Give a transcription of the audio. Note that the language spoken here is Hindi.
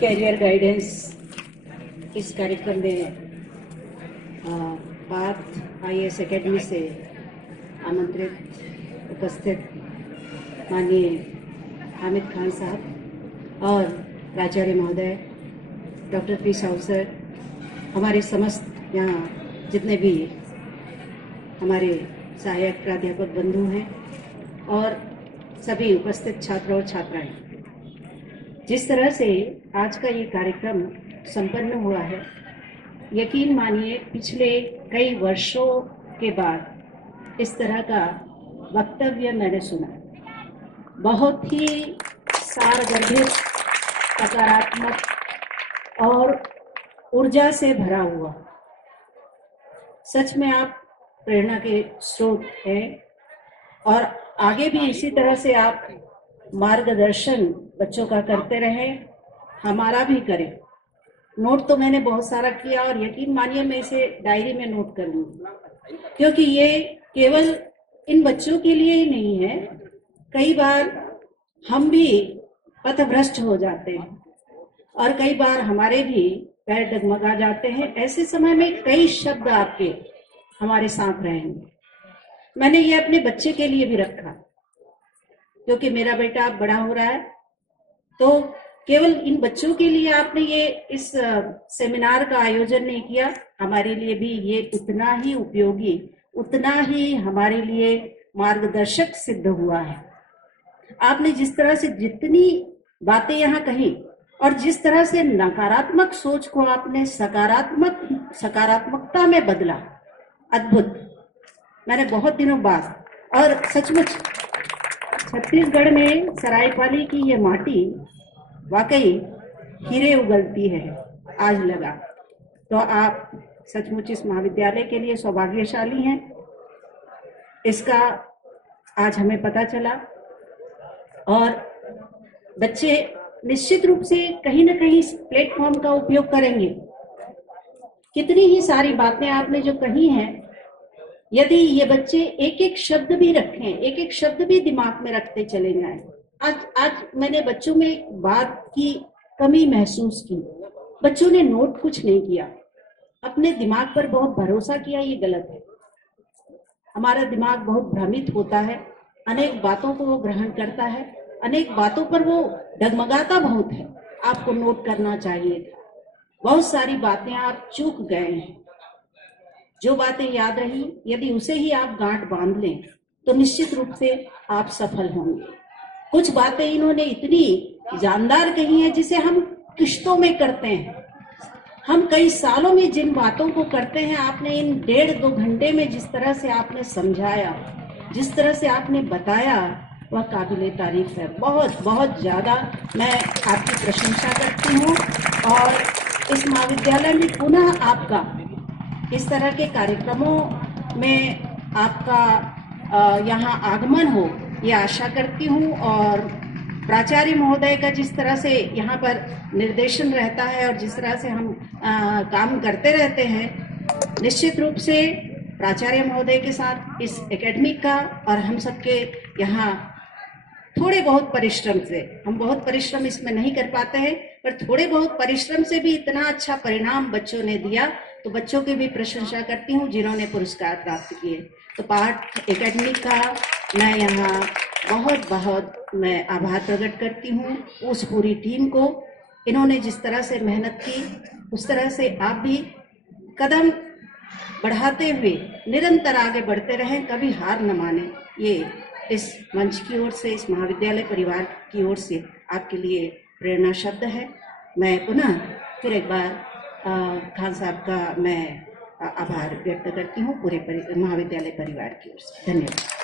कैरियर गाइडेंस इस कार्यक्रम में पार्थ IAS एकेडमी से आमंत्रित उपस्थित माननीय हामिद खान साहब और प्राचार्य महोदय डॉक्टर पी साहू सर, हमारे समस्त यहाँ जितने भी हमारे सहायक प्राध्यापक बंधु हैं और सभी उपस्थित छात्र और छात्राएं, जिस तरह से आज का ये कार्यक्रम संपन्न हुआ है, यकीन मानिए पिछले कई वर्षों के बाद इस तरह का वक्तव्य मैंने सुना। बहुत ही सारगर्भित, सकारात्मक और ऊर्जा से भरा हुआ। सच में आप प्रेरणा के स्रोत हैं और आगे भी इसी तरह से आप मार्गदर्शन बच्चों का करते रहे, हमारा भी करें। नोट तो मैंने बहुत सारा किया और यकीन मानिए मैं इसे डायरी में नोट कर लूंगी, क्योंकि ये केवल इन बच्चों के लिए ही नहीं है। कई बार हम भी पथभ्रष्ट हो जाते हैं और कई बार हमारे भी पैर डगमगा जाते हैं। ऐसे समय में कई शब्द आपके हमारे साथ रहेंगे। मैंने ये अपने बच्चे के लिए भी रखा, क्योंकि मेरा बेटा अब बड़ा हो रहा है, तो केवल इन बच्चों के लिए आपने ये इस सेमिनार का आयोजन नहीं किया, हमारे लिए भी ये उतना ही उपयोगी, उतना ही हमारे लिए मार्गदर्शक सिद्ध हुआ है। आपने जिस तरह से जितनी बातें यहाँ कही और जिस तरह से नकारात्मक सोच को आपने सकारात्मकता में बदला, अद्भुत। मैंने बहुत दिनों बाद, और सचमुच छत्तीसगढ़ में सरायपाली की ये माटी वाकई हीरे उगलती है, आज लगा। तो आप सचमुच इस महाविद्यालय के लिए सौभाग्यशाली हैं, इसका आज हमें पता चला। और बच्चे निश्चित रूप से कहीं ना कहीं इस प्लेटफॉर्म का उपयोग करेंगे। कितनी ही सारी बातें आपने जो कही हैं, यदि ये बच्चे एक एक शब्द भी रखें, एक एक शब्द भी दिमाग में रखते चले जाएं। आज मैंने बच्चों में एक बात की कमी महसूस की। बच्चों ने नोट कुछ नहीं किया, अपने दिमाग पर बहुत भरोसा किया। ये गलत है। हमारा दिमाग बहुत भ्रमित होता है, अनेक बातों को वो ग्रहण करता है, अनेक बातों पर वो डगमगाता बहुत है। आपको नोट करना चाहिए था। बहुत सारी बातें आप चूक गए हैं। जो बातें याद रही, यदि उसे ही आप गांठ बांध लें तो निश्चित रूप से आप सफल होंगे। कुछ बातें इन्होंने इतनी जानदार कही हैं जिसे हम किश्तों में करते हैं। हम कई सालों में जिन बातों को करते हैं, आपने इन 1.5-2 घंटे में जिस तरह से आपने समझाया, जिस तरह से आपने बताया, वह काबिले तारीफ है। बहुत बहुत ज्यादा मैं आपकी प्रशंसा करती हूँ। और इस महाविद्यालय में पुनः आपका इस तरह के कार्यक्रमों में आपका यहाँ आगमन हो, ये आशा करती हूँ। और प्राचार्य महोदय का जिस तरह से यहाँ पर निर्देशन रहता है और जिस तरह से हम काम करते रहते हैं, निश्चित रूप से प्राचार्य महोदय के साथ इस एकेडमी का और हम सबके यहाँ थोड़े बहुत परिश्रम से, हम बहुत परिश्रम इसमें नहीं कर पाते हैं, पर थोड़े बहुत परिश्रम से भी इतना अच्छा परिणाम बच्चों ने दिया, तो बच्चों की भी प्रशंसा करती हूँ जिन्होंने पुरस्कार प्राप्त किए। तो पार्थ एकेडमी का मैं यहाँ बहुत बहुत मैं आभार प्रकट करती हूँ उस पूरी टीम को। इन्होंने जिस तरह से मेहनत की, उस तरह से आप भी कदम बढ़ाते हुए निरंतर आगे बढ़ते रहें, कभी हार न माने। ये इस मंच की ओर से, इस महाविद्यालय परिवार की ओर से आपके लिए प्रेरणा शब्द है। मैं पुनः फिर एक बार खान साहब का मैं आभार व्यक्त करती हूँ पूरे महाविद्यालय परिवार की ओर से। धन्यवाद।